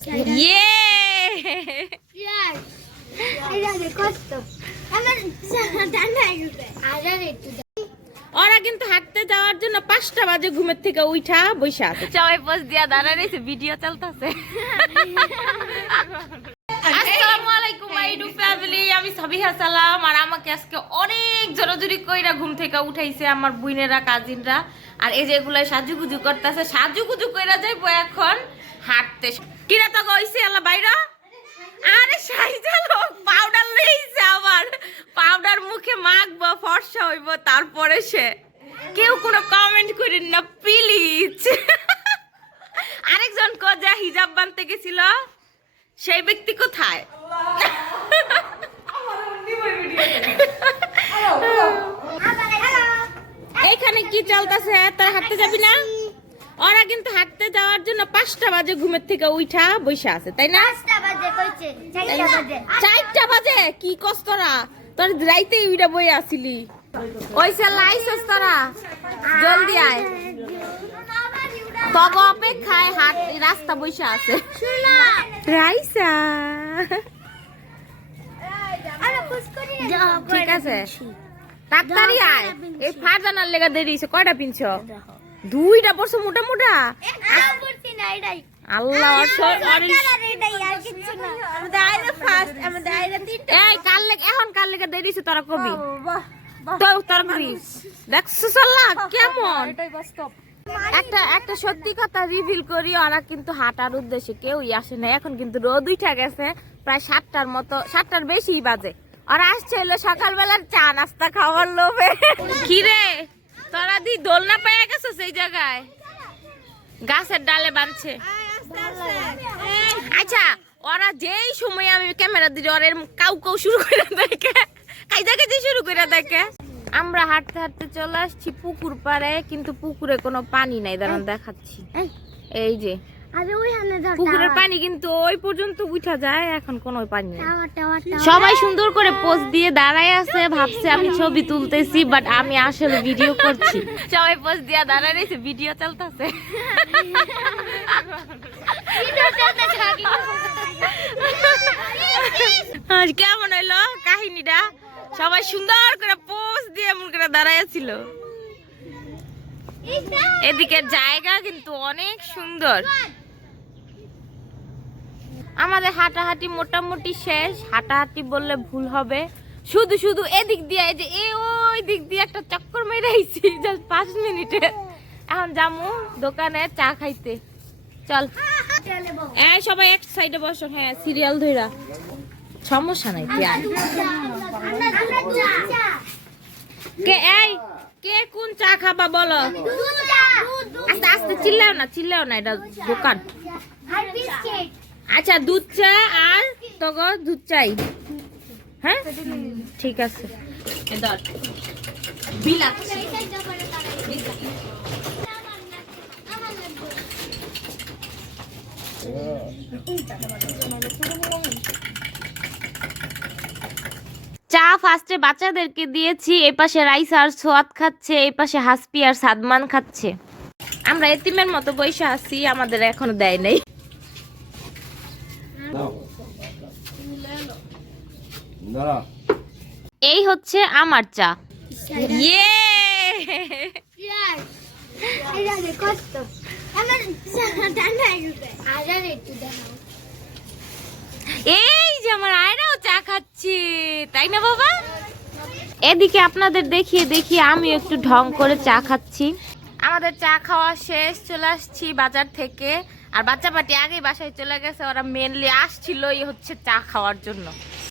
ইয়ে ওরা কিন্তু হাঁটতে যাওয়ার জন্য পাঁচটা বাজে ঘুমের থেকে উঠা আছে। সবাই পোস্ট দিয়া দাঁড়া রয়েছে ভিডিও চলতেছে। আমি সাবিহা সালাম আর আমাকে আজকে অনেক জোরাজুরি কইরা ঘুম থেকে উঠাইছে আমার বুইনেরা কাজিনরা। আর এই যেগুলো সাজুগুজু করতেছে সাজুগুজু কইরা যাইবো এখন হাঁটতে। কিরা তো কইছে আল্লাহ বাইরা। আরে সাইজাল পাউডার লইছে আবার। পাউডার মুখে মাখবো ফর্সা হইব তারপরে সে। কেউ কোনো কমেন্ট করেন না প্লিজ আরেকজন কজা হিজাব বানতে গেছিল সেই ব্যক্তি কোথায়? এইখানে কি চলতেছে? তোরা হাঁটতে যাবি না? ওরা কিন্তু হাঁটতে যাওয়ার জন্য পাঁচটা বাজে ঘুমের থেকে উঠা বসে আছে তাই না? চারটা বাজে। কি কষ্ট তোরা? রাইতে উইটা বই আসিলি। ওইসে লাইসেস তোরা? জলদি আয়। তবে অপেক্ষায় হাট রাস্তা বসে আছে। রাইসা। ঠিক আছে। তাড়াতাড়ি আয়। এই ফারজানার লেগা দেরি কয়টা পিনছ? দুইটা পড়ছো মোটা মোটা? আল্লাহ অসর- অরিস- এটাই আর কিছু না। আমাদের আইরা ফার্স্ট আমাদের আইরা তিনটা এই কাল লেগে এখন কাল লেগে দেরি তোরা কবি? তো তোরা কবি। দেখছ সাল্লা কেমন? একটা একটা সত্যি কথা রিভিল করি ওরা কিন্তু হাঁটার উদ্দেশ্যে কেউই আসে না এখন কিন্তু রোদ উঠা গেছে প্রায় সাতটার মতো সাতটার বেশি বাজে। ওরা আসছে হলো সকালবেলার চা নাস্তা খাওয়ার লোভে। কি রে তোরা দি দোলনা পেয়ে গেছো সেই জায়গায়। গাছের ডালে বাঁধছে। আচ্ছা ওরা যেই সময় আমি ক্যামেরা দিই ওরা কাউ কাউ শুরু করে দেখে। কাইদা যে শুরু করে দেখে। আমরা হাঁটতে হাঁটতে চলে আসছি পুকুর পাড়ে কিন্তু পুকুরে কোনো পানি নাই দাঁড়ান দেখাচ্ছি। এই যে পুকুরের পানি কিন্তু ওই পর্যন্ত উঠা যায় এখন কোনো পানি নাই। সবাই সুন্দর করে পোজ দিয়ে দাঁড়ায় আছে ভাবছে আমি ছবি তুলতেছি বাট আমি আসলে ভিডিও করছি। সবাই পোজ দিয়ে দাঁড়ায় রয়েছে ভিডিও চলতেছে। কেমন হইল কাহিনীটা? সবাই সুন্দর করে পোজ দিয়ে এমন করে দাঁড়ায় ছিল এদিকের জায়গা কিন্তু অনেক সুন্দর। আমাদের হাঁটাহাঁটি মোটামুটি শেষ। হাঁটাহাঁটি বললে ভুল হবে। শুধু শুধু এদিক দিয়ে এই যে এ ওই দিক দিয়ে একটা চক্কর মেরে আইছি জাস্ট পাঁচ মিনিটে। এখন যামু দোকানে চা খাইতে। চল। এই সবাই এক সাইডে বসো। হ্যাঁ সিরিয়াল ধইরা। সমস্যা নাই কি কে এই কে কোন চা খাবা বলো? আস্তে আস্তে চিল্লাও না চিল্লাও না এটা দোকান। আচ্ছা দুধ চা আর তগো দুধ চাই। হ্যাঁ? ঠিক আছে। চা ফার্স্টে বাচ্চাদেরকে দিয়েছি এই পাশে রাইস আর সোয়াদ খাচ্ছে এই পাশে হাসপি আর সাদমান খাচ্ছে। আমরা এতিমের মতো বসে আছি, আমাদের এখনও দেয় নাই। এই হচ্ছে আমার চা। ইয়ে এই যে আমার আয়রাও চা খাচ্ছে তাই না বাবা? এদিকে আপনাদের দেখিয়ে দেখিয়ে আমি একটু ঢং করে চা খাচ্ছি। আমাদের চা খাওয়া শেষ চলে আসছি বাজার থেকে। আর বাচ্চা পাটি আগেই বাসায় চলে গেছে ওরা মেনলি আসছিলই হচ্ছে চা খাওয়ার জন্য।